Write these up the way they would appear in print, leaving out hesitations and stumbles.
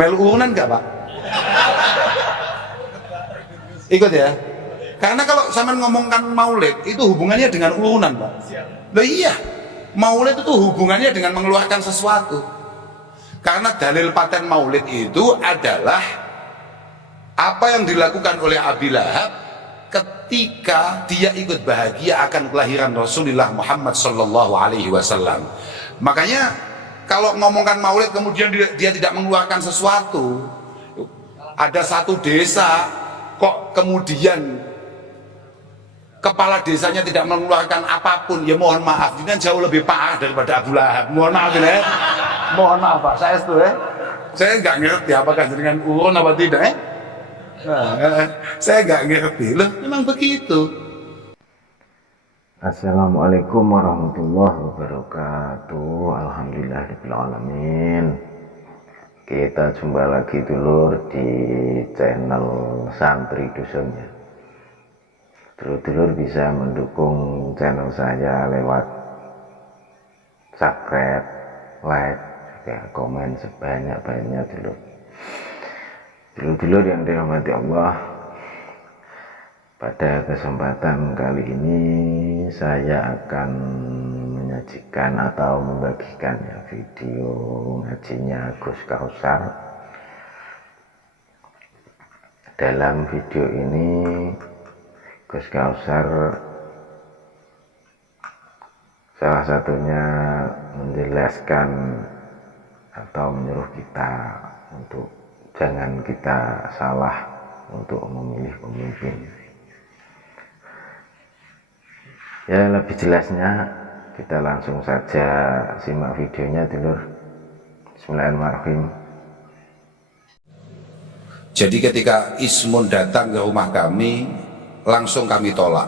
Melu urunan gak Pak? Ikut ya. Karena kalau sama ngomongkan maulid itu hubungannya dengan urunan Pak. Loh iya, maulid itu hubungannya dengan mengeluarkan sesuatu. Karena dalil paten maulid itu adalah apa yang dilakukan oleh Abi Lahab ketika dia ikut bahagia akan kelahiran Rasulullah Muhammad sallallahu alaihi wasallam. Makanya kalau ngomongkan maulid kemudian dia tidak mengeluarkan sesuatu, ada satu desa kok kemudian kepala desanya tidak mengeluarkan apapun, ya mohon maaf, ini kan jauh lebih parah daripada Abu Lahab. Mohon maaf ya, mohon maaf Pak, saya itu saya nggak ngerti apakah dengan urun apa tidak saya nggak ngerti loh, memang begitu. Assalamualaikum warahmatullahi wabarakatuh. Alhamdulillahirabbil alamin. Kita jumpa lagi dulur di channel Santri Dusun ya. Dulur-dulur bisa mendukung channel saya lewat subscribe, like, juga komen sebanyak-banyaknya dulur. Dulur-dulur yang dirahmati Allah, pada kesempatan kali ini saya akan menyajikan atau membagikan ya video ngajinya Gus Kausar. Dalam video ini Gus Kausar salah satunya menjelaskan atau menyuruh kita untuk jangan kita salah untuk memilih pemimpin. Ya, lebih jelasnya kita langsung saja simak videonya dulur. Bismillahirrahmanirrahim. Jadi ketika Ismun datang ke rumah kami, langsung kami tolak.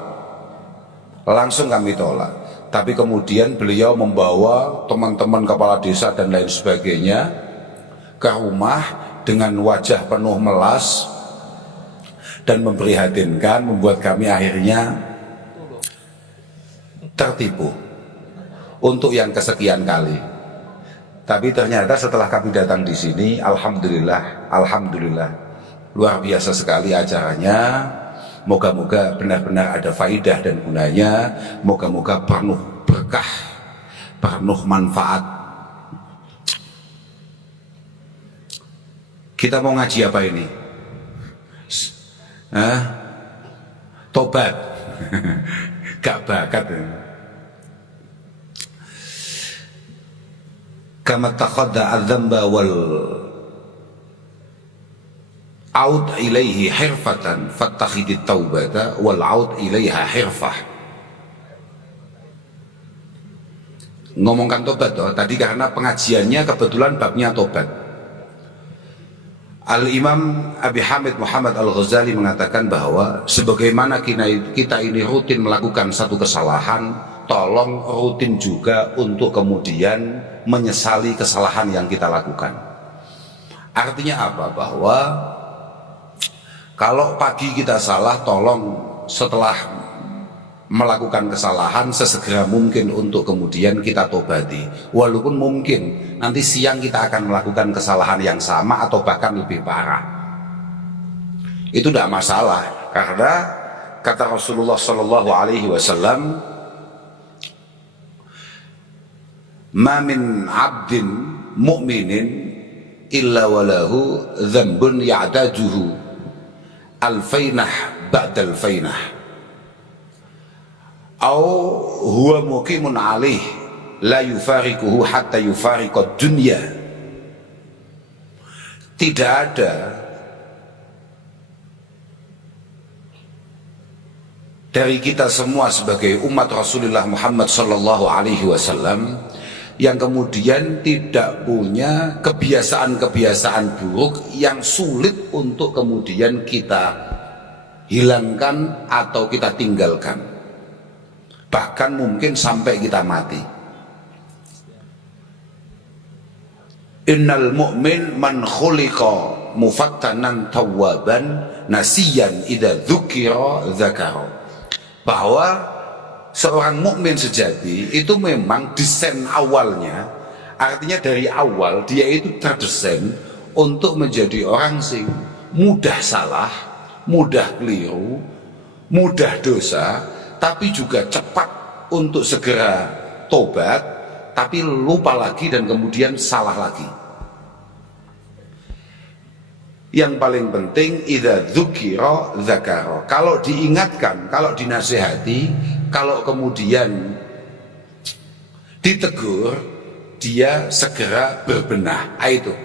Tapi kemudian beliau membawa teman-teman kepala desa dan lain sebagainya ke rumah dengan wajah penuh melas dan memprihatinkan, membuat kami akhirnya tertipu untuk yang kesekian kali. Tapi ternyata setelah kami datang di sini, alhamdulillah luar biasa sekali acaranya. Moga-moga benar-benar ada faidah dan gunanya. Moga-moga penuh berkah, penuh manfaat. Kita mau ngaji apa ini? Tobat. Gak bakat. Kama takhadda adzamba wal aud ilaihi hirfatan fattakhidit taubata wal aud ilaiha hirfah. Ngomongkan tobat toh tadi karena pengajiannya kebetulan babnya tobat. Al-Imam Abi Hamid Muhammad Al-Ghazali mengatakan bahwa sebagaimana kita ini rutin melakukan satu kesalahan, tolong rutin juga untuk kemudian menyesali kesalahan yang kita lakukan. Artinya apa? Bahwa kalau pagi kita salah, tolong setelah melakukan kesalahan sesegera mungkin untuk kemudian kita tobati. Walaupun mungkin nanti siang kita akan melakukan kesalahan yang sama atau bahkan lebih parah. Itu tidak masalah, karena kata Rasulullah Shallallahu Alaihi Wasallam, "Ma min abdin mu'minin illa walahu dzambun ya'tajuhu alfainah ba'dal fainah au huwa muqimun alaih la yufariquhu hatta yufariqad dunya." Tidak ada dari kita semua sebagai umat Rasulullah Muhammad sallallahu alaihi wasallam yang kemudian tidak punya kebiasaan-kebiasaan buruk yang sulit untuk kemudian kita hilangkan atau kita tinggalkan, bahkan mungkin sampai kita mati. Innal mu'min man khuliqa mufattanan tawwaban nasiyan idza dzukira dzakara. Bahwa seorang mukmin sejati itu memang desain awalnya, artinya dari awal dia itu terdesain untuk menjadi orang sing mudah salah, mudah keliru, mudah dosa, tapi juga cepat untuk segera tobat, tapi lupa lagi dan kemudian salah lagi. Yang paling penting idza dzukira dzakara. Kalau diingatkan, kalau dinasihati, kalau kemudian ditegur, dia segera berbenah. Itu.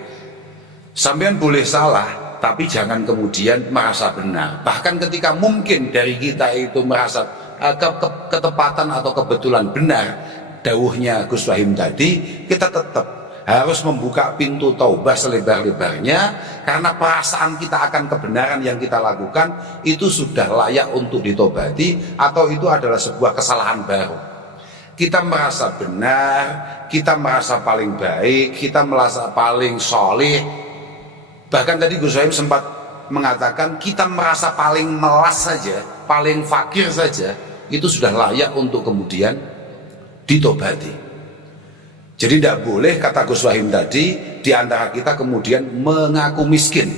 Sampean boleh salah, tapi jangan kemudian merasa benar. Bahkan ketika mungkin dari kita itu merasa ketepatan atau kebetulan benar, dawuhnya Gus Wahim tadi, kita tetap harus membuka pintu taubah selebar-lebarnya, karena perasaan kita akan kebenaran yang kita lakukan itu sudah layak untuk ditobati, atau itu adalah sebuah kesalahan baru. Kita merasa benar, kita merasa paling baik, kita merasa paling solih. Bahkan tadi Gus Wahim sempat mengatakan kita merasa paling melas saja, paling fakir saja, itu sudah layak untuk kemudian ditobati. Jadi tidak boleh, kata Gus Wahim tadi, di antara kita kemudian mengaku miskin,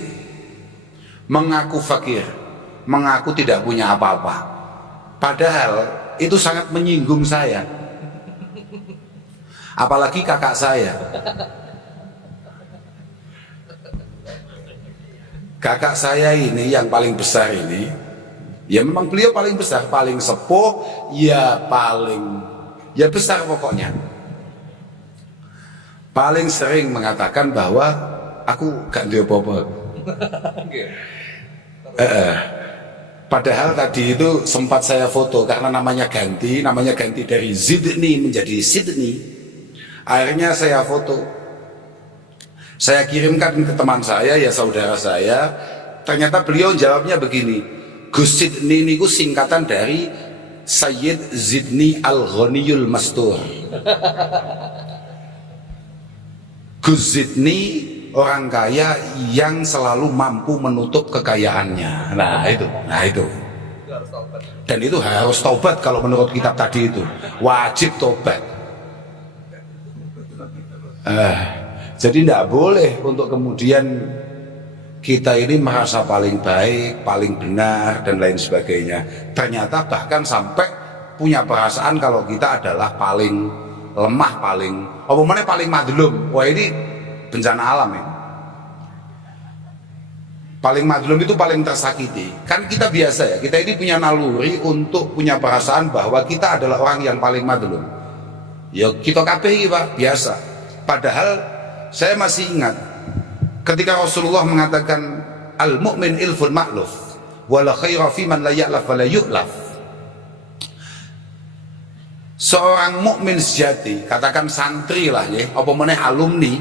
mengaku fakir, mengaku tidak punya apa-apa. Padahal itu sangat menyinggung saya. Apalagi kakak saya. Kakak saya ini yang paling besar ini, ya memang beliau paling besar, paling sepuh, ya besar pokoknya. Paling sering mengatakan bahwa aku gak ada apa-apa. Padahal tadi itu sempat saya foto karena namanya ganti dari Zidni menjadi Sidney. Akhirnya saya foto, saya kirimkan ke teman saya, ya saudara saya. Ternyata beliau jawabnya begini, Gus Sidni niku singkatan dari Sayyid Zidni Al-Ghaniyul Mastur. Gus Zidni orang kaya yang selalu mampu menutup kekayaannya. Nah itu. Dan itu harus taubat kalau menurut kitab tadi itu. Wajib taubat. Jadi tidak boleh untuk kemudian kita ini merasa paling baik, paling benar dan lain sebagainya. Ternyata bahkan sampai punya perasaan kalau kita adalah paling lemah, paling madlum. Wah, ini bencana alam ya. Paling madlum itu paling tersakiti. Kan kita biasa ya, kita ini punya naluri untuk punya perasaan bahwa kita adalah orang yang paling madlum. Ya kita kabeh iki Pak, biasa. Padahal saya masih ingat ketika Rasulullah mengatakan al-mu'min ilfun ma'luf wala khaira fi man la ya'laf wa la yu'laf. Seorang mukmin sejati, katakan santri lah ya, apa meneh alumni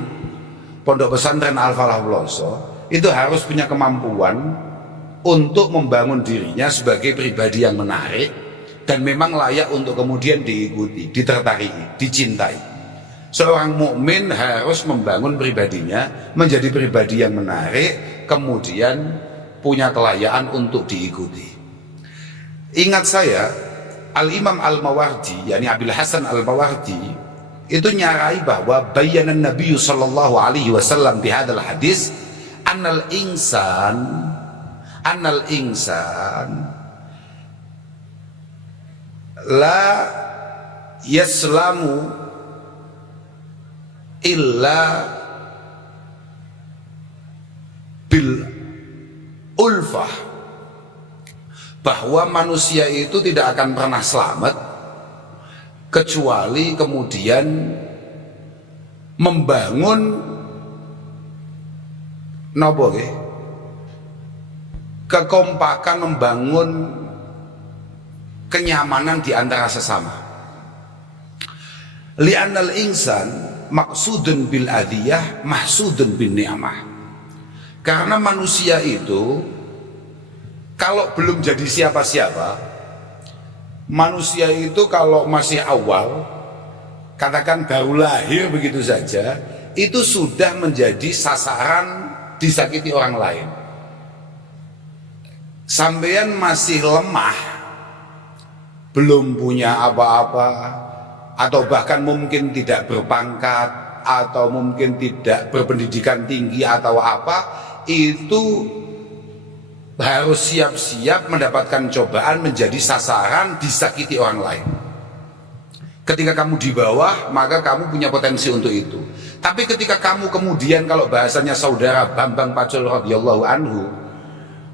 Pondok Pesantren Al-Falah Ploso, itu harus punya kemampuan untuk membangun dirinya sebagai pribadi yang menarik dan memang layak untuk kemudian diikuti, ditertarik, dicintai. Seorang mukmin harus membangun pribadinya menjadi pribadi yang menarik, kemudian punya kelayaan untuk diikuti. Ingat saya, Al-Imam Al-Mawardi, yakni Abil Hasan Al-Mawardi, itu nyarai bahwa bayanan Nabi sallallahu alaihi wasallam di hadal hadis annal insan la yaslamu illa bil ulfah, bahwa manusia itu tidak akan pernah selamat kecuali kemudian membangun kekompakan, membangun kenyamanan di antara sesama. Li'annal insan maksudun bil adiyah mahsudun bin ni'amah. Karena manusia itu kalau belum jadi siapa-siapa, manusia itu kalau masih awal, katakan baru lahir begitu saja, itu sudah menjadi sasaran disakiti orang lain. Sampeyan masih lemah, belum punya apa-apa, atau bahkan mungkin tidak berpangkat, atau mungkin tidak berpendidikan tinggi atau apa, itu harus siap-siap mendapatkan cobaan, menjadi sasaran, disakiti orang lain. Ketika kamu di bawah, maka kamu punya potensi untuk itu. Tapi ketika kamu kemudian, kalau bahasanya saudara Bambang Pacul radhiyallahu anhu,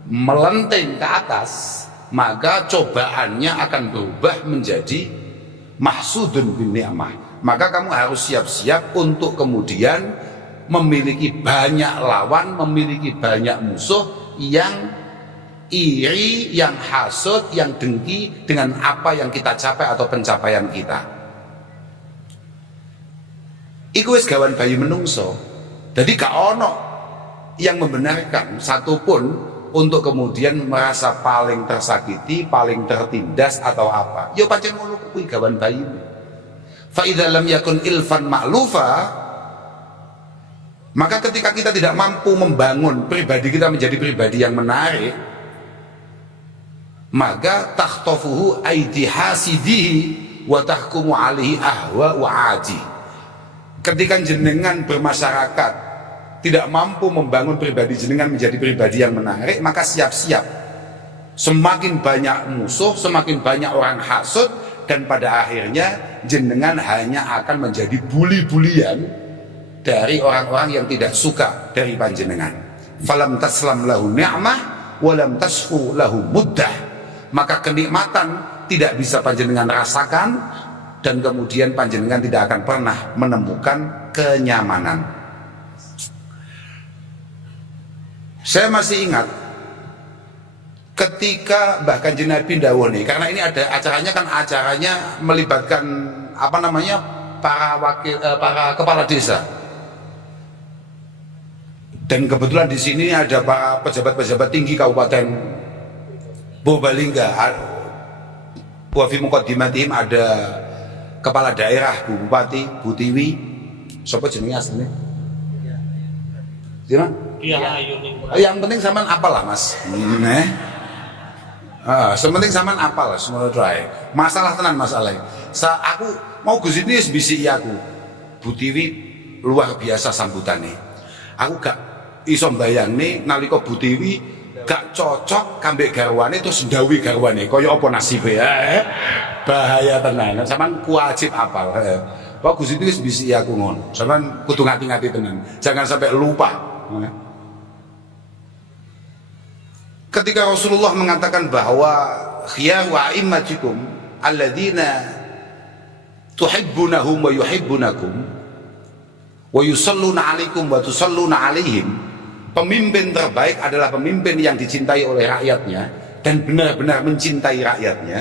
melenting ke atas, maka cobaannya akan berubah menjadi mahsudun bin ni'mah. Maka kamu harus siap-siap untuk kemudian memiliki banyak lawan, memiliki banyak musuh yang iri, yang hasud, yang dengki dengan apa yang kita capai atau pencapaian kita. Iku wis gawan bayi menungso. Jadi gak ono yang membenarkan satupun untuk kemudian merasa paling tersakiti, paling tertindas atau apa. Yo pancen ngono kuwi gawan bayi. Fa idza lam yakun ilfan ma'lufa, maka ketika kita tidak mampu membangun pribadi kita menjadi pribadi yang menarik, maka takhtafuhu aidi hasidihi wa tahkumu alaihi ahwa wa aji. Ketika jenengan bermasyarakat tidak mampu membangun pribadi jenengan menjadi pribadi yang menarik, maka siap-siap semakin banyak musuh, semakin banyak orang hasud, dan pada akhirnya jenengan hanya akan menjadi buli-bulian dari orang-orang yang tidak suka dari panjenengan. Falam taslam lahu ni'mah walam tasfu lahu muddah. Maka kenikmatan tidak bisa panjenengan rasakan, dan kemudian panjenengan tidak akan pernah menemukan kenyamanan. Saya masih ingat ketika bahkan Nabi Dawoni, karena ini ada acaranya, kan acaranya melibatkan apa namanya, para kepala desa. Dan kebetulan di sini ada para pejabat-pejabat tinggi Kabupaten Purbalingga. Wa fi muqaddimatihim ada kepala daerah, Bu Bupati, Bu Tiwi, siapa jenenge asline? Iya. Yang penting sampean apal lah, Mas. Sementing sampean apal semua try. Masalah tenan masalahnya. Aku mau Gus ini bisiki aku. Bu Tiwi luar biasa sambutannya. Aku gak iso mbayangne nalika Bu Tiwi gak cocok kambek garwane terus ndawi garwane. Kaya apa nasibe ya? Bahaya tenan. Sampean wajib apal. Pak Gus itu wis bisiki aku ngono. Sampean kudu ngati-ngati tenan. Jangan sampai lupa. Ketika Rasulullah mengatakan bahwa khiyaru a'immatikum alladzina tuhibbunahum wa yuhibbunakum wa yusalluna 'alaikum wa tusalluna 'alaihim, pemimpin terbaik adalah pemimpin yang dicintai oleh rakyatnya dan benar-benar mencintai rakyatnya.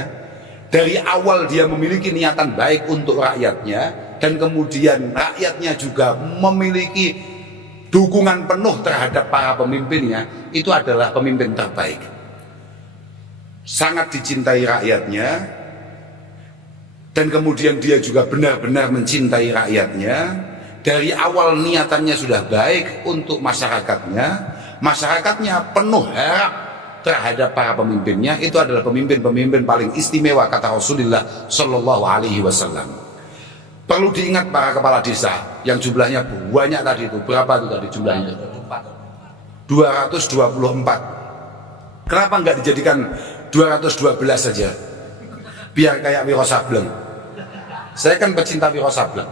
Dari awal dia memiliki niatan baik untuk rakyatnya, dan kemudian rakyatnya juga memiliki dukungan penuh terhadap para pemimpinnya. Itu adalah pemimpin terbaik. Sangat dicintai rakyatnya, dan kemudian dia juga benar-benar mencintai rakyatnya. Dari awal niatannya sudah baik untuk masyarakatnya. Masyarakatnya penuh harap terhadap para pemimpinnya. Itu adalah pemimpin-pemimpin paling istimewa, kata Rasulullah Shallallahu Alaihi Wasallam. Perlu diingat para kepala desa yang jumlahnya banyak tadi itu. Berapa itu tadi jumlahnya? 224. Kenapa nggak dijadikan 212 saja? Biar kayak Wiro Sableng. Saya kan pecinta Wiro Sableng.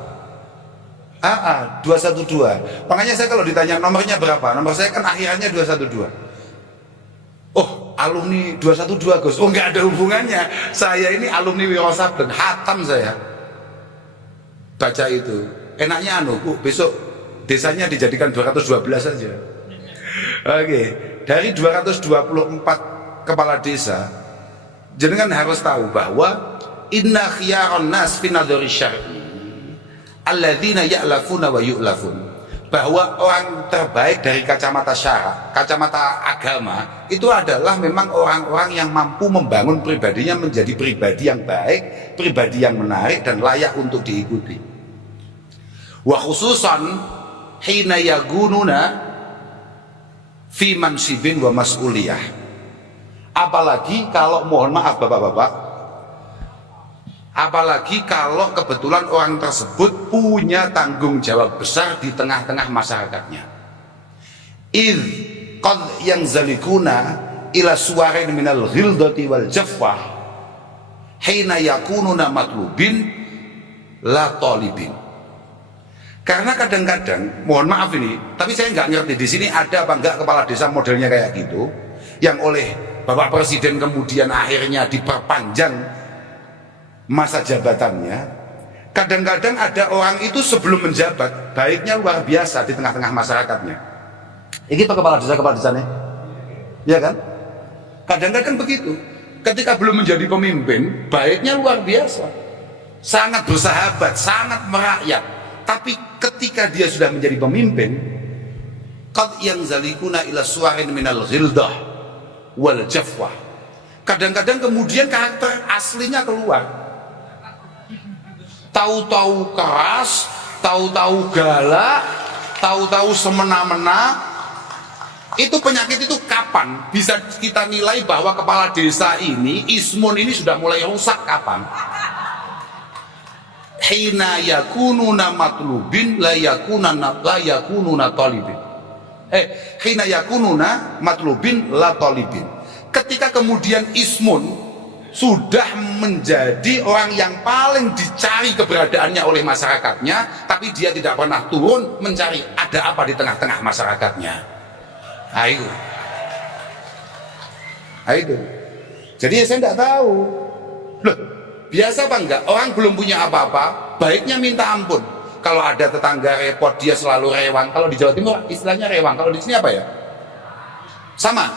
212. Makanya saya kalau ditanya nomornya berapa, nomor saya kan akhirannya 212. Oh, alumni 212 Gus. Oh, nggak ada hubungannya. Saya ini alumni Wiro Sableng, hatam saya. Baca itu. Enaknya besok desanya dijadikan 212 saja. Oke, dari 224 kepala desa, jenengan harus tahu bahwa inna khiyaron nas fi nadhari syar'i alladzina ya'lafuna wa yu'lafun, bahwa orang terbaik dari kacamata syara, kacamata agama, itu adalah memang orang-orang yang mampu membangun pribadinya menjadi pribadi yang baik, pribadi yang menarik dan layak untuk diikuti. Wa khususan hina yagununa fi mansibin wa mas'uliyah. Apalagi kalau, mohon maaf bapak-bapak, Apalagi kalau kebetulan orang tersebut punya tanggung jawab besar di tengah-tengah masyarakatnya. Idh qad yanzalikuna ila suwarin minal ghildati wal jafwah hina yakununa matlubin la talibin. Karena kadang-kadang, mohon maaf ini, tapi saya nggak ngerti di sini ada apa enggak kepala desa modelnya kayak gitu, yang oleh Bapak Presiden kemudian akhirnya diperpanjang masa jabatannya. Kadang-kadang ada orang itu sebelum menjabat baiknya luar biasa di tengah-tengah masyarakatnya. Ini Pak kepala desa nih, ya kan? Kadang-kadang begitu. Ketika belum menjadi pemimpin, baiknya luar biasa, sangat bersahabat, sangat merakyat. Tapi ketika dia sudah menjadi pemimpin, qad yanzalikuna ila suwarin minal ghildah wal jafwah. Kadang-kadang kemudian karakter aslinya keluar. Tahu-tahu keras, tahu-tahu galak, tahu-tahu semena-mena. Itu penyakit itu kapan bisa kita nilai bahwa kepala desa ini, ismun ini sudah mulai rusak kapan? Hina yakununa matlubin la yakununa talibin. Hina yakununa matlubin la talibin. Ketika kemudian ismun sudah menjadi orang yang paling dicari keberadaannya oleh masyarakatnya, tapi dia tidak pernah turun mencari ada apa di tengah-tengah masyarakatnya. Ayo. Jadi saya tidak tahu. Loh, biasa apa enggak? Orang belum punya apa-apa, baiknya minta ampun. Kalau ada tetangga repot, dia selalu rewang. Kalau di Jawa Timur istilahnya rewang. Kalau di sini apa ya? Sama.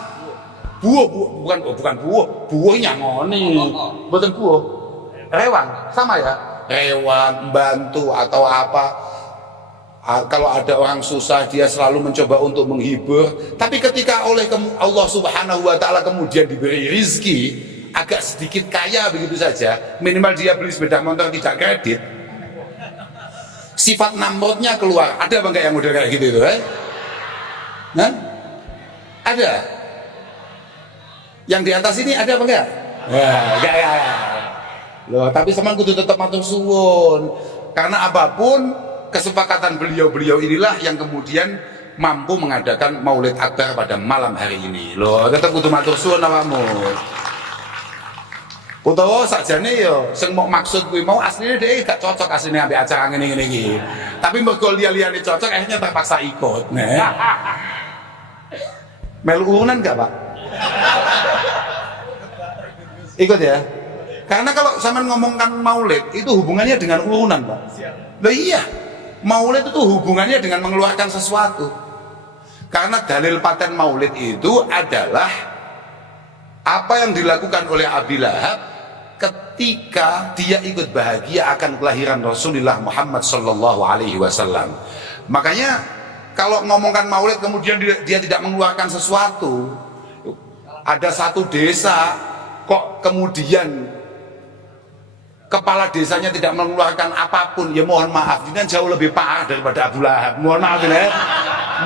Bukan buahnya ngoni. Bukan buah. Rewang, sama ya? Rewang, bantu atau apa. Kalau ada orang susah, dia selalu mencoba untuk menghibur. Tapi ketika oleh Allah Subhanahu wa Ta'ala kemudian diberi rizki, agak sedikit kaya begitu saja, minimal dia beli sepeda motor tidak kredit, sifat namrodnya keluar. Ada apa enggak yang model kayak gitu itu? Nah, ada. Yang di atas ini ada apa enggak? Enggak. Loh, tapi seman kudu tetap matur suwun. Karena apapun kesepakatan beliau-beliau inilah yang kemudian mampu mengadakan Maulid Akbar pada malam hari ini. Loh, tetap kudu matur suwun awamu. Utawa sakjane yo sing mau maksud kuwi mau aslinya dia gak cocok aslinya ambek acara ngene-ngene iki. Tapi mergo liya-liyane cocok akhirnya terpaksa ikut. Nah. Melu urunan gak, Pak? Ikut ya? Karena kalau sampean ngomongkan Maulid itu hubungannya dengan urunan, Pak. Loh iya. Maulid itu hubungannya dengan mengeluarkan sesuatu. Karena dalil paten Maulid itu adalah apa yang dilakukan oleh Abi Lahab ketika dia ikut bahagia akan kelahiran Rasulullah Muhammad Sallallahu Alaihi Wasallam. Makanya kalau ngomongkan Maulid kemudian dia tidak mengeluarkan sesuatu, ada satu desa kok kemudian kepala desanya tidak mengeluarkan apapun, ya mohon maaf, ini kan jauh lebih parah daripada Abu Lahab. Mohon maaf ini,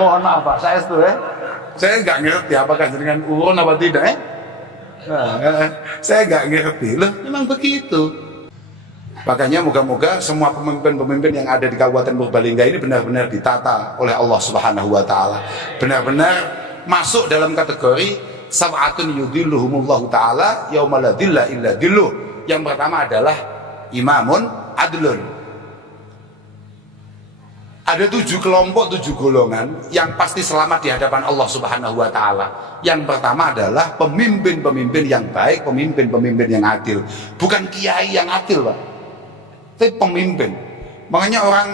mohon maaf Pak, saya nggak ngerti apakah dengan urun apa tidak. Saya nggak ngerti loh, memang begitu. Makanya moga-moga semua pemimpin-pemimpin yang ada di Kabupaten Purbalingga ini benar-benar ditata oleh Allah Subhanahu wa Ta'ala, benar-benar masuk dalam kategori sab'atun yudhilluhumullahu ta'ala yauma la dhilla illa dhilluh. Yang pertama adalah imamun adlun. Ada 7 kelompok, 7 golongan yang pasti selamat di hadapan Allah Subhanahu wa Ta'ala. Yang pertama adalah pemimpin-pemimpin yang baik, pemimpin-pemimpin yang adil. Bukan kiai yang adil, Pak, tapi pemimpin. Makanya orang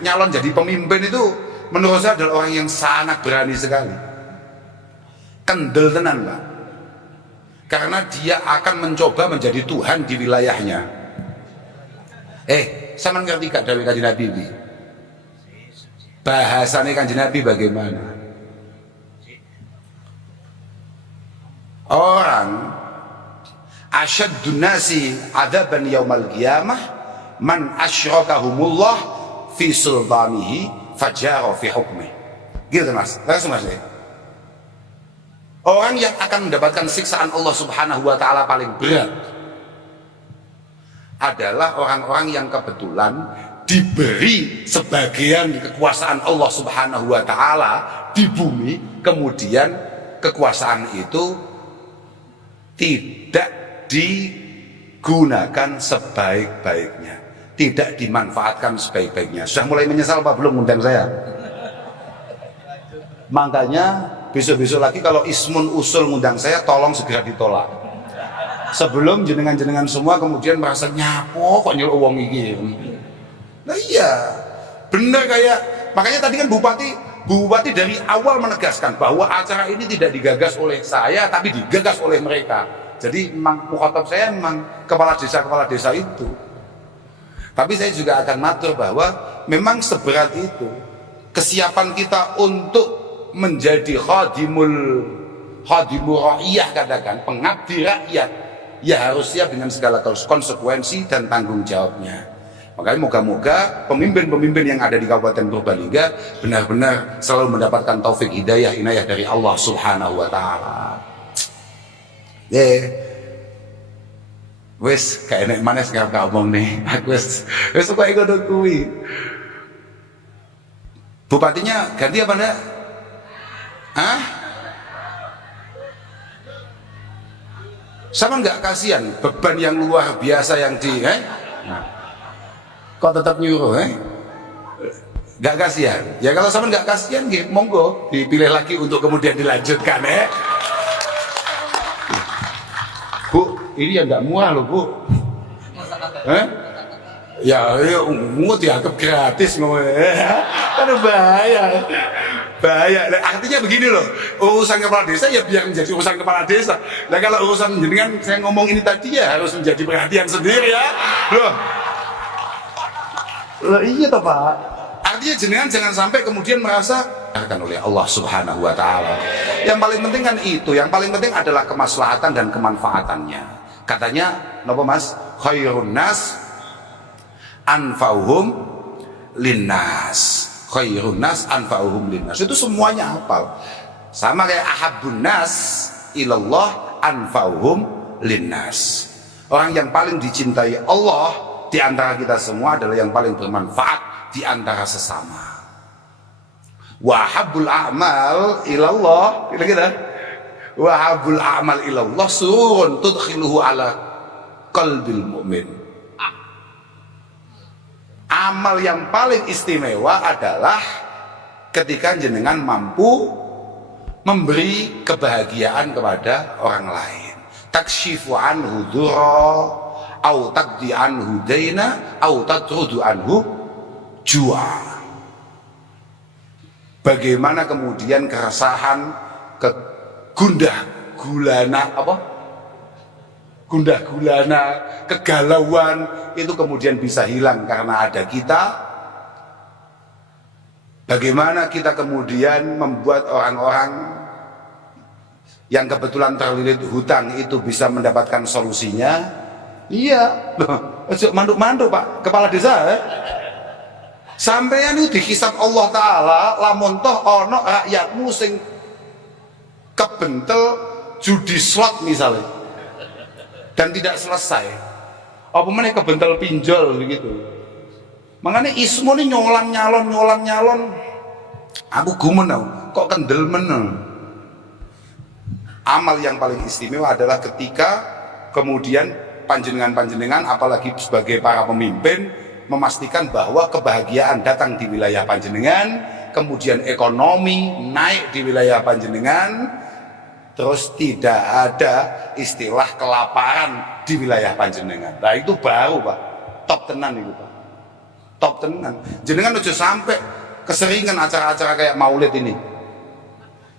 nyalon jadi pemimpin itu menurut saya adalah orang yang sangat berani sekali, kendel tenan, Pak. Karena dia akan mencoba menjadi Tuhan di wilayahnya. Sama ngerti gak dawuh Kanjeng Nabi ini? Bahasanya Kanjeng Nabi bagaimana? Orang asyaddun nasi adzaban yaumal qiyamah man asyrakahumullah fi sultanihi fajara fi hukmi. Gitu Mas, langsung Mas. Orang yang akan mendapatkan siksaan Allah Subhanahu wa Ta'ala paling berat adalah orang-orang yang kebetulan diberi sebagian kekuasaan Allah Subhanahu wa taala di bumi, kemudian kekuasaan itu tidak digunakan sebaik-baiknya, tidak dimanfaatkan sebaik-baiknya. Sudah mulai menyesal Pak belum undang saya? Makanya besok-besok lagi kalau Ismun Usul ngundang saya, tolong segera ditolak. Sebelum jenengan-jenengan semua kemudian merasa nyapo kok nyuruh uang iki. Nah iya, bener kayak makanya tadi kan Bupati dari awal menegaskan bahwa acara ini tidak digagas oleh saya tapi digagas oleh mereka. Jadi memang mukhatab saya memang kepala desa itu. Tapi saya juga akan matur bahwa memang seberat itu kesiapan kita untuk menjadi khadimul ra'iyah, katakan pengabdi rakyat, ya harus siap dengan segala konsekuensi dan tanggung jawabnya. Makanya moga-moga pemimpin-pemimpin yang ada di Kabupaten Purbalingga benar-benar selalu mendapatkan taufik hidayah inayah dari Allah Subhanahu wa taala. Wes kayak enek manes nggak ngomong nih. Aku wes kok ikut kuwi. Bupatinya ganti apa enggak? Hah? Sama nggak kasihan beban yang luar biasa yang kok tetap nyuruh nggak kasihan? Ya kalau sama nggak kasihan, monggo dipilih lagi untuk kemudian dilanjutkan Bu, ini ya nggak murah loh Bu. Ya, mau dianggap gratis kan bahaya. Artinya begini loh, urusan kepala desa ya biar menjadi urusan kepala desa. Nah kalau urusan jenengan saya ngomong ini tadi ya harus menjadi perhatian sendiri ya. Loh iya toh Pak. Artinya jenengan jangan sampai kemudian merasa akan oleh Allah Subhanahu wa taala. Yang paling penting kan itu, yang paling penting adalah kemaslahatan dan kemanfaatannya. Katanya napa Mas? Khairun nas anfa'uhum linnas. Khairun nas anfa'uhum linnas. Itu semuanya hafal. Sama kayak ahabbun nas ilallah anfa'uhum linnas. Orang yang paling dicintai Allah di antara kita semua adalah yang paling bermanfaat di antara sesama. Wa habbul a'mal ilallah, kira-kira. Wa habbul a'mal ilallah surun tudkhiluhu ala qalbil mu'min. Amal yang paling istimewa adalah ketika jenengan mampu memberi kebahagiaan kepada orang lain. Takshifu anhu dhurra au taqdi anhu daina au tatrudu anhu jua. Bagaimana kemudian keresahan, gundah gulana, kegalauan itu kemudian bisa hilang karena ada kita. Bagaimana kita kemudian membuat orang-orang yang kebetulan terlilit hutang itu bisa mendapatkan solusinya. Iya, manduk-manduk Pak kepala desa. Sampeyan itu dihisab Allah Ta'ala lamun toh ono rakyatmu sing kebentel judi slot misalnya dan tidak selesai, apa mana kebentel pinjol begitu. Makanya ismu ini nyolan nyalon aku gumen kok kendel meneng. Amal yang paling istimewa adalah ketika kemudian panjenengan apalagi sebagai para pemimpin memastikan bahwa kebahagiaan datang di wilayah panjenengan, kemudian ekonomi naik di wilayah panjenengan, terus tidak ada istilah kelaparan di wilayah panjenengan. Nah itu baru Pak, top tenan itu Pak, top tenan. Jenengan udah sampai keseringan acara-acara kayak maulid ini,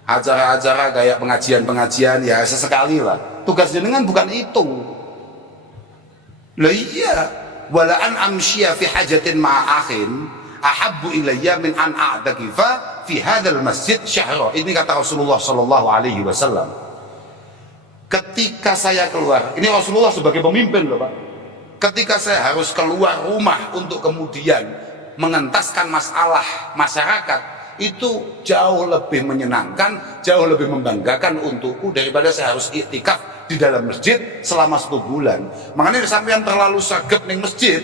acara-acara kayak pengajian ya sesekali lah. Tugas jenengan bukan itu. Lah iya, wala an amshiya fi hajatin ma'akhin ahabbu ilayya min an a'takifa fi hadzal masjid syahra. Ini kata Rasulullah sallallahu alaihi wasallam. Ketika saya keluar, ini Rasulullah sebagai pemimpin loh Pak. Ketika saya harus keluar rumah untuk kemudian mengentaskan masalah masyarakat, itu jauh lebih menyenangkan, jauh lebih membanggakan untukku daripada saya harus iktikaf di dalam masjid selama 1 bulan. Makanya sampean terlalu sregep ning masjid,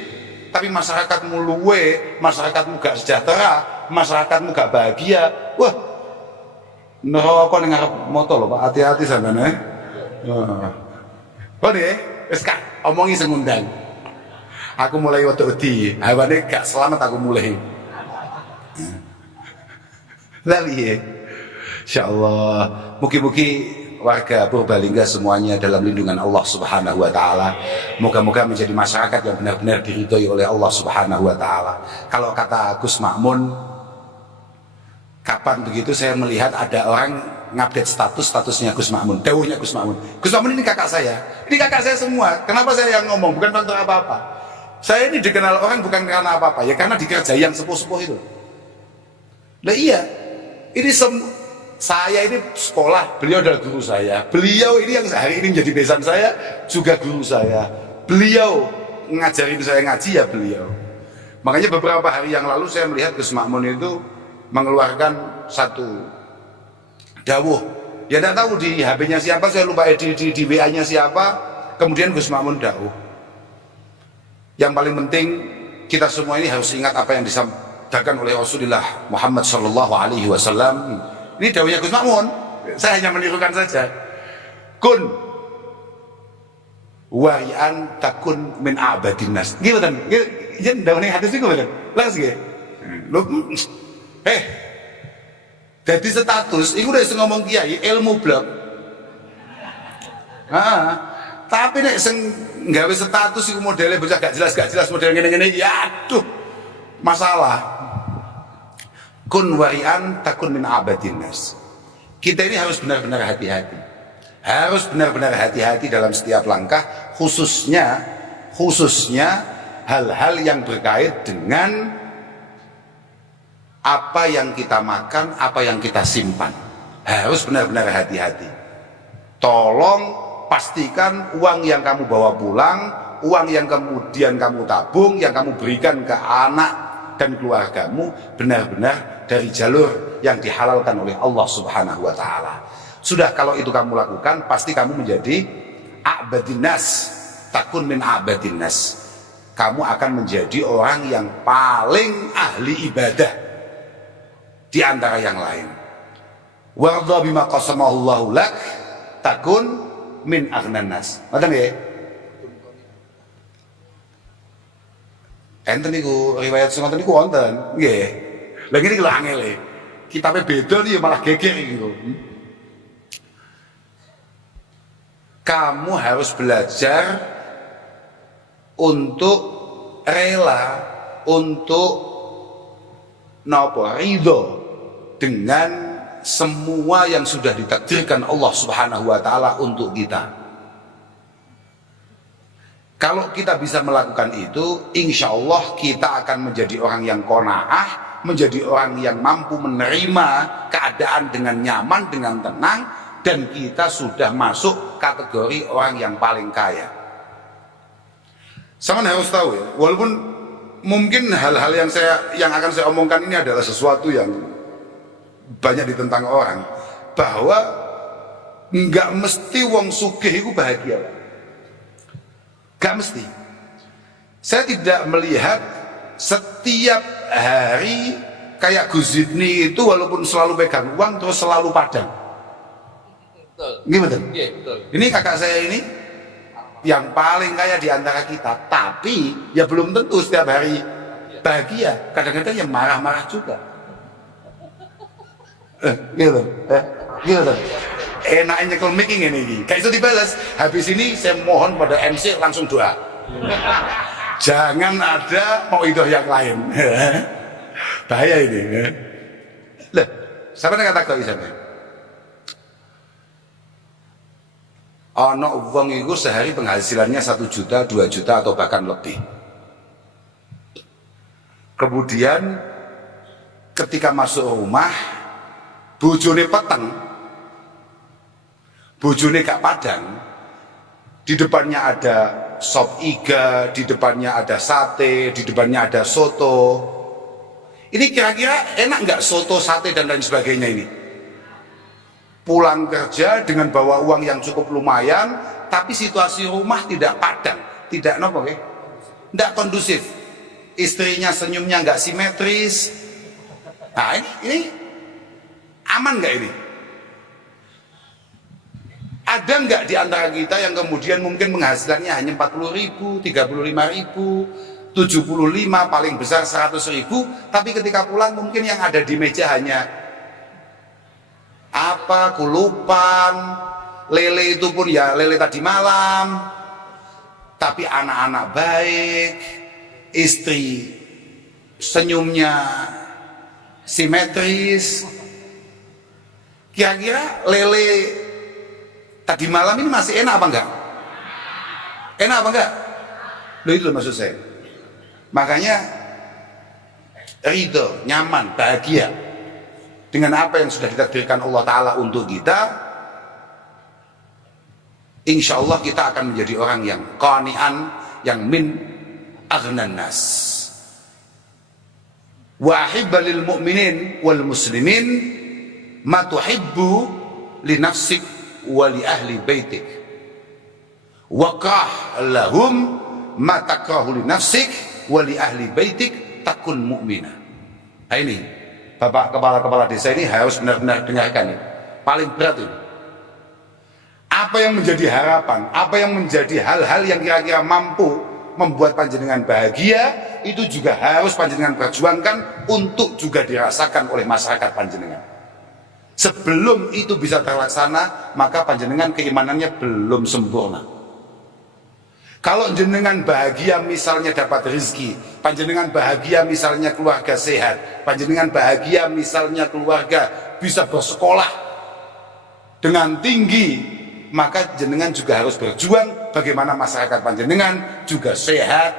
tapi masyarakatmu luwe, masyarakatmu gak sejahtera, masyarakatmu gak bahagia. Wah, neraka ning ngarep moto lho Pak, hati-hati sampean ya. Oh deh, wis Kak, omongi sing ngundang. Aku mulai wedi, hawane gak selamat aku mulai. Lah piye? Insyaallah, mugi-mugi warga Purbalingga semuanya dalam lindungan Allah Subhanahu wa taala. Moga-moga menjadi masyarakat yang benar-benar diridhoi oleh Allah Subhanahu wa taala. Kalau kata Gus Makmun, kapan begitu saya melihat ada orang ngupdate statusnya Gus Makmun, dawuhnya Gus Makmun. Gus Makmun ini kakak saya. Ini kakak saya semua. Kenapa saya yang ngomong? Bukan faktor apa-apa. Saya ini dikenal orang bukan karena apa-apa, ya karena dikerjai yang sepuh-sepuh itu. Lah iya. Ini saya ini sekolah, beliau adalah guru saya. Beliau ini yang hari ini menjadi besan saya juga guru saya. Beliau ngajarin saya ngaji ya beliau. Makanya beberapa hari yang lalu saya melihat Gus Makmun itu mengeluarkan satu dawuh. Ya tidak tahu di HP-nya siapa, saya lupa di WA-nya siapa. Kemudian Gus Makmun dawuh. Yang paling penting kita semua ini harus ingat apa yang disampaikan oleh Rasulullah Muhammad SAW. Ini dawuhnya Gus Makmun. Saya hanya menirukan saja. Kun warian takun min abadin nas. Nggih mboten? Yen dawuhne hadis niku mboten? Laras nggih. Lho dadi status iku wis ngomong kiai ilmu blog. Tapi nek sing nggawe status iku modele bocah gak jelas model ngene-ngene iki aduh masalah. Kun warian takun min abadin nas. Kita ini harus benar-benar hati-hati. Harus benar-benar hati-hati dalam setiap langkah, khususnya hal-hal yang berkait dengan apa yang kita makan, apa yang kita simpan. Harus benar-benar hati-hati. Tolong pastikan uang yang kamu bawa pulang, uang yang kemudian kamu tabung, yang kamu berikan ke anak dan keluargamu benar-benar dari jalur yang dihalalkan oleh Allah Subhanahu wa taala. Sudah, kalau itu kamu lakukan, pasti kamu menjadi abadinas, takun min abadinas. Kamu akan menjadi orang yang paling ahli ibadah di antara yang lain. Warda bima qasamahullahu lak takun min aghnan nas. Ngoten nggih? Enten niku riwayat sing ngoten niku wonten, nggih. Lah ngene iki lho angele. Kitabe beda nih malah geger gitu. Kamu harus belajar untuk rela, untuk ridho dengan semua yang sudah ditakdirkan Allah Subhanahu wa taala untuk kita. Kalau kita bisa melakukan itu, insya Allah kita akan menjadi orang yang qanaah, menjadi orang yang mampu menerima keadaan dengan nyaman, dengan tenang, dan kita sudah masuk kategori orang yang paling kaya. Sama harus tahu ya, walaupun mungkin hal-hal yang akan saya omongkan ini adalah sesuatu yang banyak ditentang orang, bahwa nggak mesti wong sugih itu bahagia, nggak mesti. Saya tidak melihat setiap hari kayak Gus Zidni itu walaupun selalu pegang uang terus selalu padang. Gimana? Iya, betul. Ini kakak saya ini yang paling kaya di antara kita, tapi ya belum tentu setiap hari bahagia. Kadang-kadang yang marah-marah juga. Gitu. Gitu. Enaknya nyekel mic ini. Kayak itu dibalas. Habis ini saya mohon pada MC langsung doa. Jangan ada mau itu yang lain. Bahaya ini. Lah, siapa yang kata kau isane? Ono wong iku sehari penghasilannya 1 juta, 2 juta atau bahkan lebih. Kemudian ketika masuk rumah, bojone peteng, bojone gak padang, di depannya ada sop iga, di depannya ada sate, di depannya ada soto. Ini kira-kira enak nggak soto, sate dan lain sebagainya ini? Pulang kerja dengan bawa uang yang cukup lumayan, tapi situasi rumah tidak padang, tidak nopo ya, tidak kondusif. Istrinya senyumnya nggak simetris. Nah ini aman nggak ini? Ada nggak di antara kita yang kemudian mungkin penghasilannya hanya 40.000, 35.000, 75, paling besar 100.000, tapi ketika pulang mungkin yang ada di meja hanya apa, kulupan, lele itu pun ya lele tadi malam, tapi anak-anak baik, istri senyumnya simetris. Kira-kira lele tadi malam ini masih enak apa enggak? Enak apa enggak? Loh itu maksud saya. Makanya ridho, nyaman, bahagia dengan apa yang sudah ditakdirkan Allah Ta'ala untuk kita, insya Allah kita akan menjadi orang yang qani'an, yang min aghnan nas. Wa ahibba lil mu'minin wal muslimin ma tuhibbu li nafsik wa li ahli baitik waqah lahum ma takrahu li nafsik wa li ahli baitik takun mu'mina. Nah ini Bapak kepala-kepala desa ini harus benar-benar dengarkan ini. Paling berat ini. Apa yang menjadi harapan, apa yang menjadi hal-hal yang kira-kira mampu membuat panjenengan bahagia, itu juga harus panjenengan perjuangkan untuk juga dirasakan oleh masyarakat panjenengan. Sebelum itu bisa terlaksana, maka panjenengan keimanannya belum sempurna. Kalau jenengan bahagia misalnya dapat rezeki, panjenengan bahagia misalnya keluarga sehat, panjenengan bahagia misalnya keluarga bisa bersekolah dengan tinggi, maka jenengan juga harus berjuang bagaimana masyarakat panjenengan juga sehat,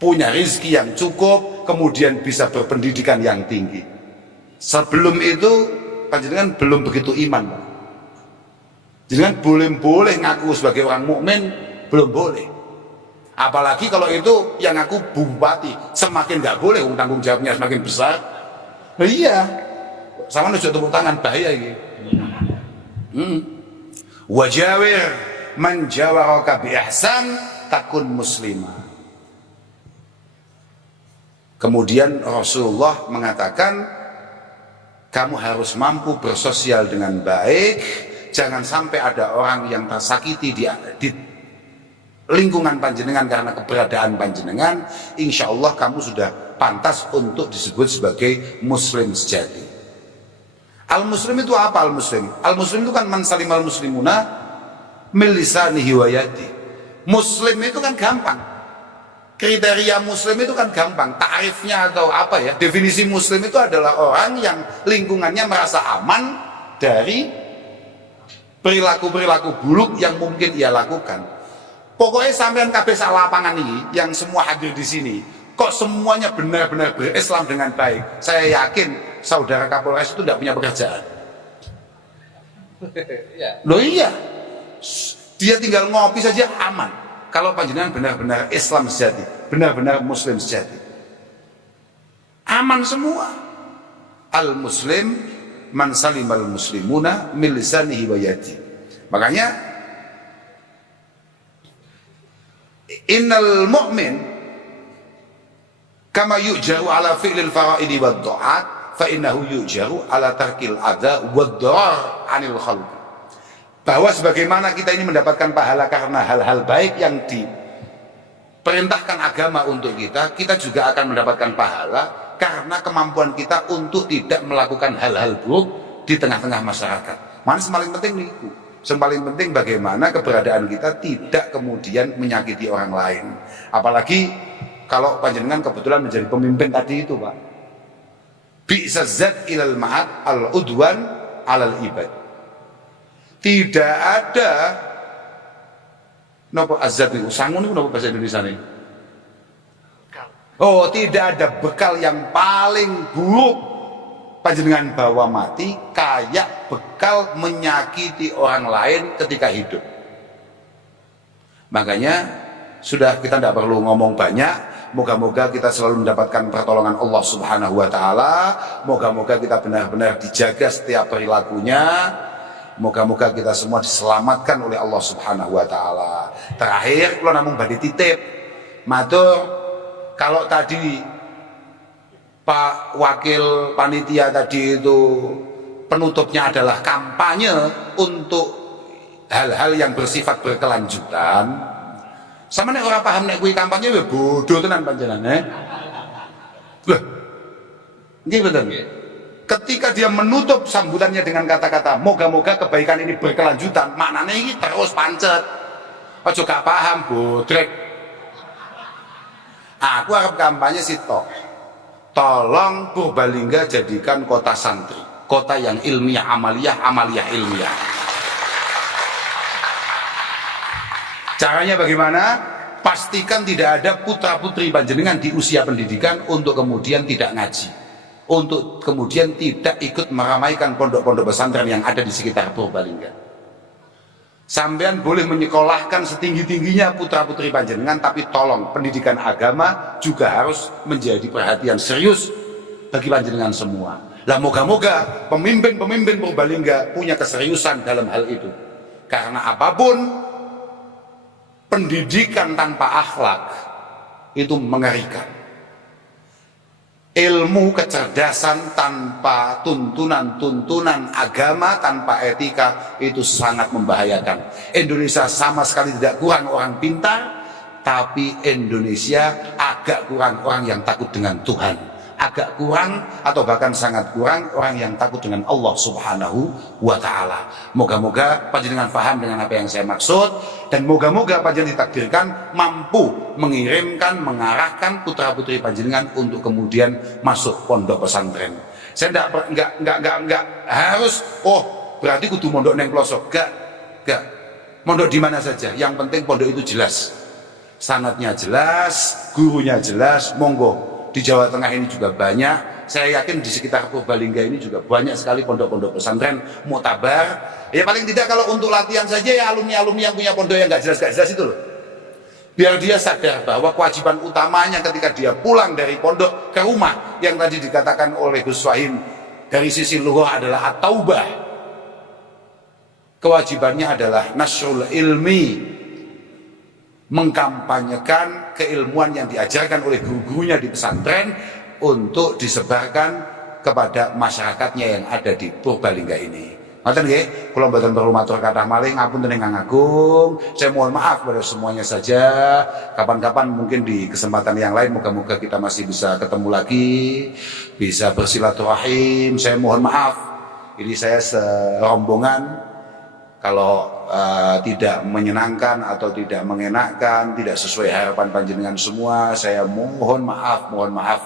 punya rezeki yang cukup, kemudian bisa berpendidikan yang tinggi. Sebelum itu panjenengan belum begitu iman, Pak. Jenengan boleh ngaku sebagai orang mukmin, belum boleh. Apalagi kalau itu yang ngaku bupati, semakin nggak boleh, tanggung jawabnya semakin besar. Nah, iya, sama nunjuk tepuk tangan, bahaya ini. Wajawir man jawaraka bi ihsan takun muslimah. Kemudian Rasulullah mengatakan, kamu harus mampu bersosial dengan baik. Jangan sampai ada orang yang tersakiti di lingkungan panjenengan karena keberadaan panjenengan. Insya Allah kamu sudah pantas untuk disebut sebagai muslim sejati. Al-muslim itu apa al-muslim? Al-muslim itu kan man salimal muslimuna min lisanihi wa yadihi. Muslim itu kan gampang. Kriteria muslim itu kan gampang. Ta'rifnya atau apa ya? Definisi muslim itu adalah orang yang lingkungannya merasa aman dari perilaku-perilaku buruk yang mungkin ia lakukan. Pokoknya sampean kabeh sak lapangan ini yang semua hadir di sini, kok semuanya benar-benar berislam dengan baik. Saya yakin saudara Kapolres itu tidak punya pekerjaan. Loh iya, dia tinggal ngopi saja aman. Kalau panjenengan benar-benar Islam sejati, benar-benar Muslim sejati, aman semua. Al-Muslim man salimal muslimuna min lisanihi wa yadihi. Makanya innal mu'min kama yujaru ala fi'lil fara'idi wad du'at fa innahu yujaru ala tarkil adha wad darar anil khalqi. Bahwa sebagaimana kita ini mendapatkan pahala karena hal-hal baik yang diperintahkan agama untuk kita, kita juga akan mendapatkan pahala karena kemampuan kita untuk tidak melakukan hal-hal buruk di tengah-tengah masyarakat. Mana yang paling penting nih? Yang paling penting bagaimana keberadaan kita tidak kemudian menyakiti orang lain. Apalagi kalau panjenengan kebetulan menjadi pemimpin tadi itu, Pak. Bi'sazat ilal ma'ad al-udwan alal ibad. Tidak ada napa azab itu sangun itu napa bahasa Indonesia ini? Oh, tidak ada bekal yang paling buruk panjenengan bawa mati kayak bekal menyakiti orang lain ketika hidup. Makanya sudah kita tidak perlu ngomong banyak. Moga-moga kita selalu mendapatkan pertolongan Allah Subhanahu wa taala. Moga-moga kita benar-benar dijaga setiap perilakunya. Moga-moga kita semua diselamatkan oleh Allah Subhanahu wa taala. Terakhir kula namung badhe titip matur, kalau tadi Pak Wakil Panitia tadi itu penutupnya adalah kampanye untuk hal-hal yang bersifat berkelanjutan, sama nek ora paham nek kuwi kampanye ya bodoh tenan panjenengane. Lah, nggih betul nggih. Ketika dia menutup sambutannya dengan kata-kata moga-moga kebaikan ini berkelanjutan, maknanya ini terus pancet. Ojo gak paham bodrek. Aku harap kampanye sitok. Tolong Purbalingga jadikan kota santri, kota yang ilmiah amaliyah, amaliyah ilmiah. Caranya bagaimana? Pastikan tidak ada putra-putri panjenengan di usia pendidikan untuk kemudian tidak ngaji, untuk kemudian tidak ikut meramaikan pondok-pondok pesantren yang ada di sekitar Purbalingga. Sampean boleh menyekolahkan setinggi-tingginya putra-putri panjenengan, tapi tolong pendidikan agama juga harus menjadi perhatian serius bagi panjenengan semua. Lah moga-moga pemimpin-pemimpin Purbalingga punya keseriusan dalam hal itu. Karena apapun, pendidikan tanpa akhlak itu mengerikan. Ilmu kecerdasan tanpa tuntunan-tuntunan agama, tanpa etika, itu sangat membahayakan. Indonesia sama sekali tidak kurang orang pintar, tapi Indonesia agak kurang orang yang takut dengan Tuhan. Agak kurang atau bahkan sangat kurang orang yang takut dengan Allah Subhanahu wa ta'ala. Moga-moga panjenengan paham dengan apa yang saya maksud, dan moga-moga panjenengan ditakdirkan mampu mengirimkan, mengarahkan putra-putri panjenengan untuk kemudian masuk pondok pesantren. Saya enggak harus berarti kudu mondok neng pelosok. Enggak. Mondok di mana saja, yang penting pondok itu jelas. Sanadnya jelas, gurunya jelas, monggo. Di Jawa Tengah ini juga banyak, saya yakin di sekitar Purbalingga ini juga banyak sekali pondok-pondok pesantren muktabar. Ya paling tidak kalau untuk latihan saja ya alumni-alumni yang punya pondok yang gak jelas itu loh. Biar dia sadar bahwa kewajiban utamanya ketika dia pulang dari pondok ke rumah, yang tadi dikatakan oleh Gus Wahim dari sisi lughah adalah at-taubah. Kewajibannya adalah nasrul ilmi, mengkampanyekan keilmuan yang diajarkan oleh guru-gurunya di pesantren untuk disebarkan kepada masyarakatnya yang ada di Purbalingga ini. Ngoten nggih, kula mboten perlu matur kathah malih, ngapunten ingkang agung. Saya mohon maaf pada semuanya saja. Kapan-kapan mungkin di kesempatan yang lain moga-moga kita masih bisa ketemu lagi, bisa bersilaturahim. Saya mohon maaf, ini saya serombongan kalau tidak menyenangkan atau tidak mengenakkan, tidak sesuai harapan panjenengan semua, saya mohon maaf.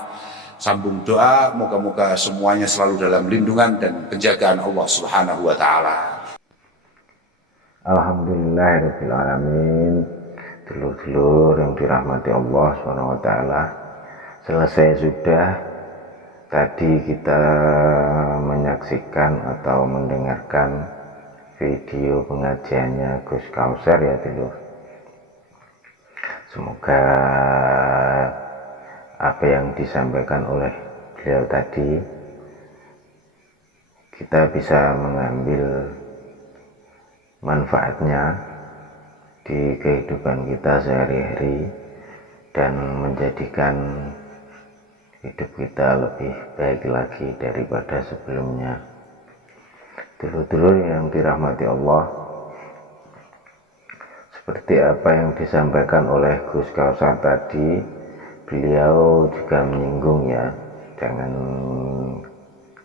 Sambung doa, moga-moga semuanya selalu dalam lindungan dan penjagaan Allah Subhanahu wa ta'ala. Alhamdulillahirabbil alamin. Dulur-dulur yang dirahmati Allah Subhanahu wa ta'ala, selesai sudah tadi kita menyaksikan atau mendengarkan video pengajiannya Gus Kausar ya dulur. Semoga apa yang disampaikan oleh beliau tadi kita bisa mengambil manfaatnya di kehidupan kita sehari-hari dan menjadikan hidup kita lebih baik lagi daripada sebelumnya. Dulur-dulur yang dirahmati Allah, seperti apa yang disampaikan oleh Gus Kausar tadi, beliau juga menyinggung ya, jangan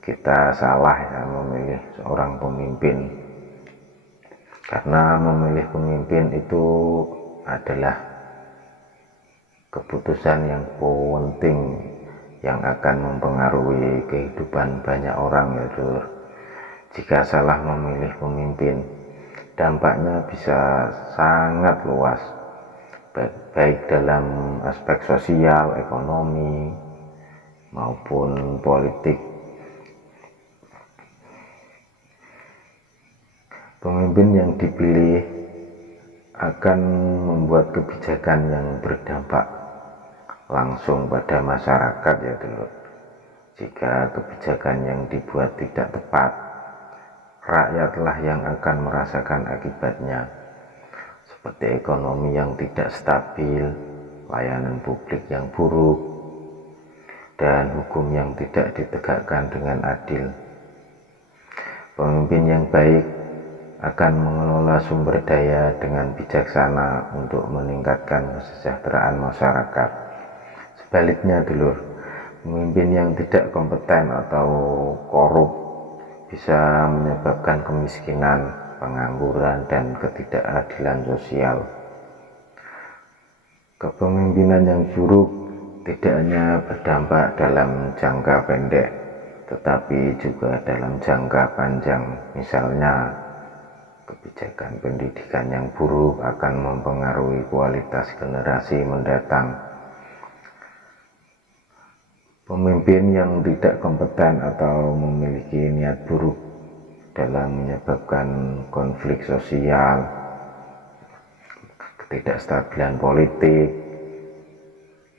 kita salah ya memilih seorang pemimpin, karena memilih pemimpin itu adalah keputusan yang penting yang akan mempengaruhi kehidupan banyak orang ya dulur. Jika salah memilih pemimpin, dampaknya bisa sangat luas, baik dalam aspek sosial, ekonomi, maupun politik. Pemimpin yang dipilih akan membuat kebijakan yang berdampak langsung pada masyarakat ya dulur. Jika kebijakan yang dibuat tidak tepat, rakyatlah yang akan merasakan akibatnya, seperti ekonomi yang tidak stabil, layanan publik yang buruk, dan hukum yang tidak ditegakkan dengan adil. Pemimpin yang baik akan mengelola sumber daya dengan bijaksana untuk meningkatkan kesejahteraan masyarakat. Sebaliknya dulur, pemimpin yang tidak kompeten atau korup bisa menyebabkan kemiskinan, pengangguran, dan ketidakadilan sosial. Kepemimpinan yang buruk tidak hanya berdampak dalam jangka pendek, tetapi juga dalam jangka panjang. Misalnya, kebijakan pendidikan yang buruk akan mempengaruhi kualitas generasi mendatang. Pemimpin yang tidak kompeten atau memiliki niat buruk dalam menyebabkan konflik sosial, ketidakstabilan politik,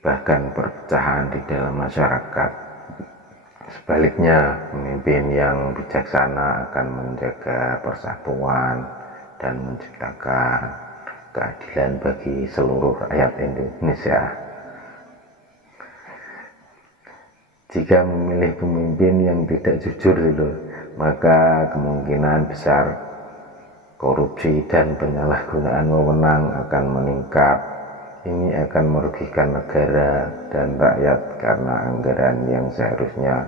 bahkan perpecahan di dalam masyarakat. Sebaliknya, pemimpin yang bijaksana akan menjaga persatuan dan menciptakan keadilan bagi seluruh rakyat Indonesia. Jika memilih pemimpin yang tidak jujur itu, maka kemungkinan besar korupsi dan penyalahgunaan wewenang akan meningkat. Ini akan merugikan negara dan rakyat karena anggaran yang seharusnya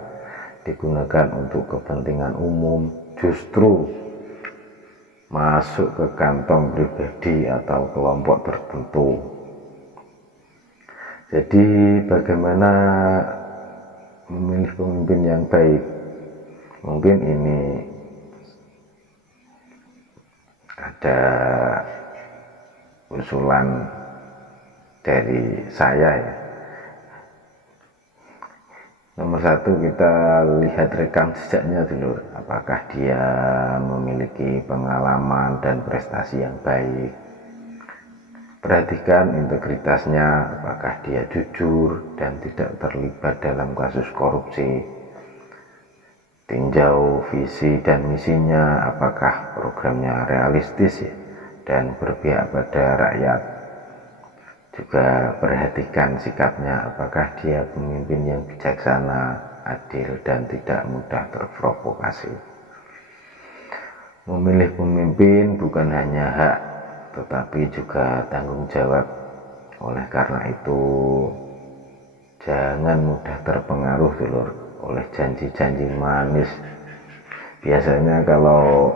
digunakan untuk kepentingan umum justru masuk ke kantong pribadi atau kelompok tertentu. Jadi bagaimana memilih pemimpin yang baik? Mungkin ini ada usulan dari saya ya. Nomor satu, kita lihat rekam jejaknya dulu, apakah dia memiliki pengalaman dan prestasi yang baik. Perhatikan integritasnya, apakah dia jujur dan tidak terlibat dalam kasus korupsi. Tinjau visi dan misinya, apakah programnya realistis dan berpihak pada rakyat. Juga perhatikan sikapnya, apakah dia pemimpin yang bijaksana, adil, dan tidak mudah terprovokasi. Memilih pemimpin bukan hanya hak, tetapi juga tanggung jawab. Oleh karena itu, jangan mudah terpengaruh dulur oleh janji-janji manis. Biasanya kalau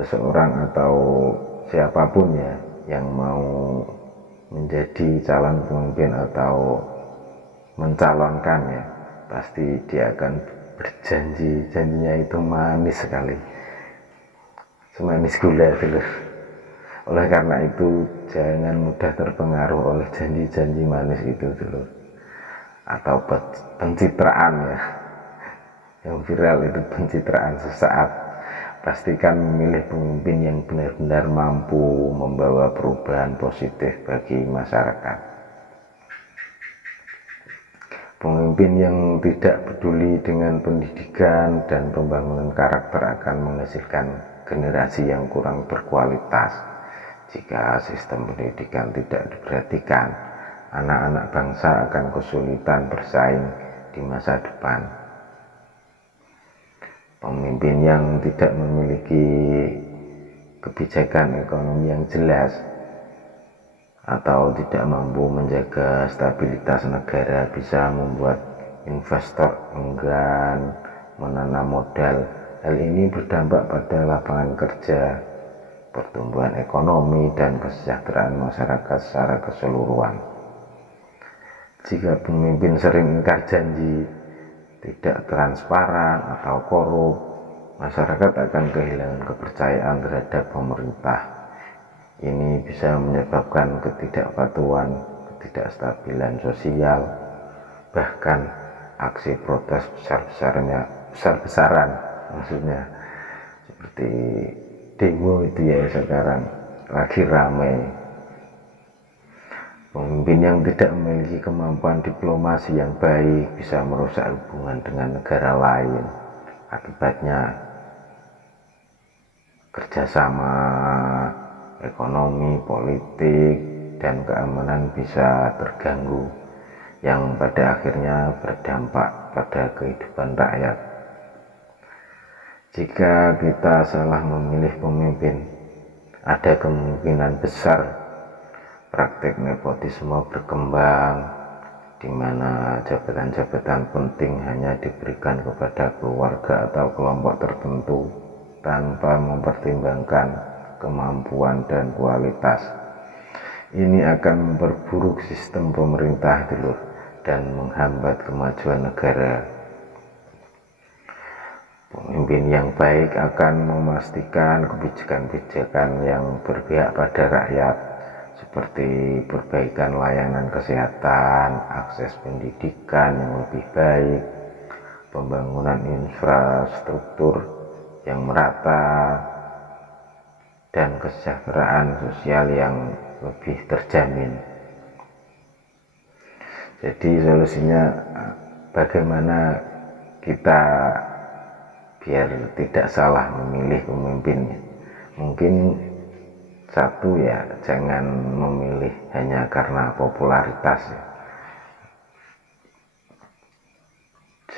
seseorang atau siapapun ya yang mau menjadi calon pemimpin atau mencalonkan ya, pasti dia akan berjanji, janjinya itu manis sekali, semanis gula dulu. Oleh karena itu jangan mudah terpengaruh oleh janji-janji manis itu dulu, atau pencitraan ya, yang viral itu pencitraan sesaat. Pastikan memilih pemimpin yang benar-benar mampu membawa perubahan positif bagi masyarakat. Pemimpin yang tidak peduli dengan pendidikan dan pembangunan karakter akan menghasilkan generasi yang kurang berkualitas. Jika sistem pendidikan tidak diperhatikan, anak-anak bangsa akan kesulitan bersaing di masa depan. Pemimpin yang tidak memiliki kebijakan ekonomi yang jelas atau tidak mampu menjaga stabilitas negara bisa membuat investor enggan menanam modal. Hal ini berdampak pada lapangan kerja, pertumbuhan ekonomi, dan kesejahteraan masyarakat secara keseluruhan. Jika pemimpin sering ingkar janji, tidak transparan atau korup, masyarakat akan kehilangan kepercayaan terhadap pemerintah. Ini bisa menyebabkan ketidakpatuhan, ketidakstabilan sosial, bahkan aksi protes besar-besaran, maksudnya seperti demo itu ya sekarang lagi ramai. Pemimpin yang tidak memiliki kemampuan diplomasi yang baik bisa merusak hubungan dengan negara lain. Akibatnya, kerjasama ekonomi, politik, dan keamanan bisa terganggu, yang pada akhirnya berdampak pada kehidupan rakyat. Jika kita salah memilih pemimpin, ada kemungkinan besar praktek nepotisme berkembang, di mana jabatan-jabatan penting hanya diberikan kepada keluarga atau kelompok tertentu tanpa mempertimbangkan kemampuan dan kualitas. Ini akan memperburuk sistem pemerintah dulu dan menghambat kemajuan negara. Pemimpin yang baik akan memastikan kebijakan-kebijakan yang berpihak pada rakyat, seperti perbaikan layanan kesehatan, akses pendidikan yang lebih baik, pembangunan infrastruktur yang merata, dan kesejahteraan sosial yang lebih terjamin. Jadi solusinya bagaimana kita biar tidak salah memilih pemimpinnya. Mungkin satu, ya jangan memilih hanya karena popularitas ya.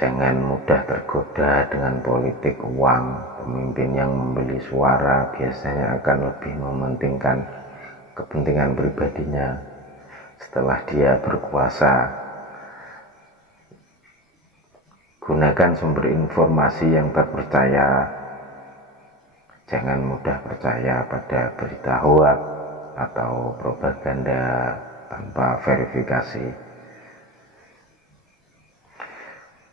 Jangan mudah tergoda dengan politik uang. Pemimpin yang membeli suara biasanya akan lebih mementingkan kepentingan pribadinya setelah dia berkuasa. Gunakan sumber informasi yang terpercaya. Jangan mudah percaya pada berita hoak atau propaganda tanpa verifikasi.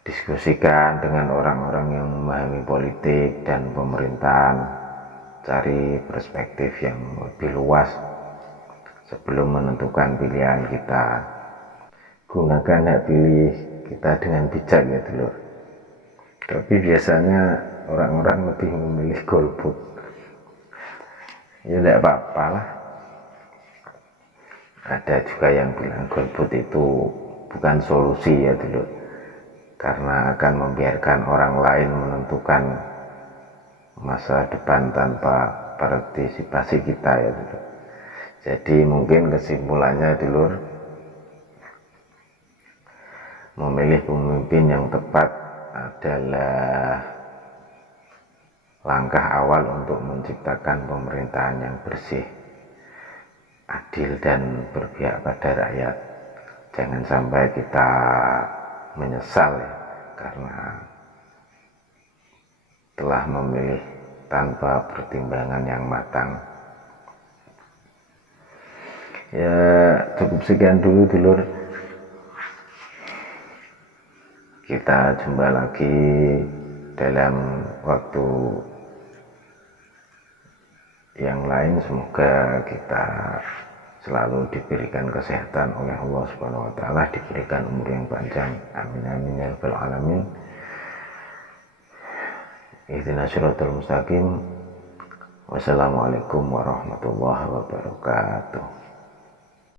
Diskusikan dengan orang-orang yang memahami politik dan pemerintahan. Cari perspektif yang lebih luas sebelum menentukan pilihan kita. Gunakan hak pilih kita dengan bijak ya dulu. Tapi biasanya orang-orang lebih memilih golput. Ya tidak apa-apa lah. Ada juga yang bilang golput itu bukan solusi ya dulu, karena akan membiarkan orang lain menentukan masa depan tanpa partisipasi kita ya dulu. Jadi mungkin kesimpulannya dulu, memilih pemimpin yang tepat adalah langkah awal untuk menciptakan pemerintahan yang bersih, adil, dan berpihak pada rakyat. Jangan sampai kita menyesal ya, karena telah memilih tanpa pertimbangan yang matang. Ya cukup sekian dulu dulur. Kita jumpa lagi dalam waktu yang lain. Semoga kita selalu diberikan kesehatan oleh Allah Subhanahu wa taala, diberikan umur yang panjang. Amin amin ya rabbal alamin. Ihdinas siratal mustaqim. Wassalamualaikum warahmatullahi wabarakatuh.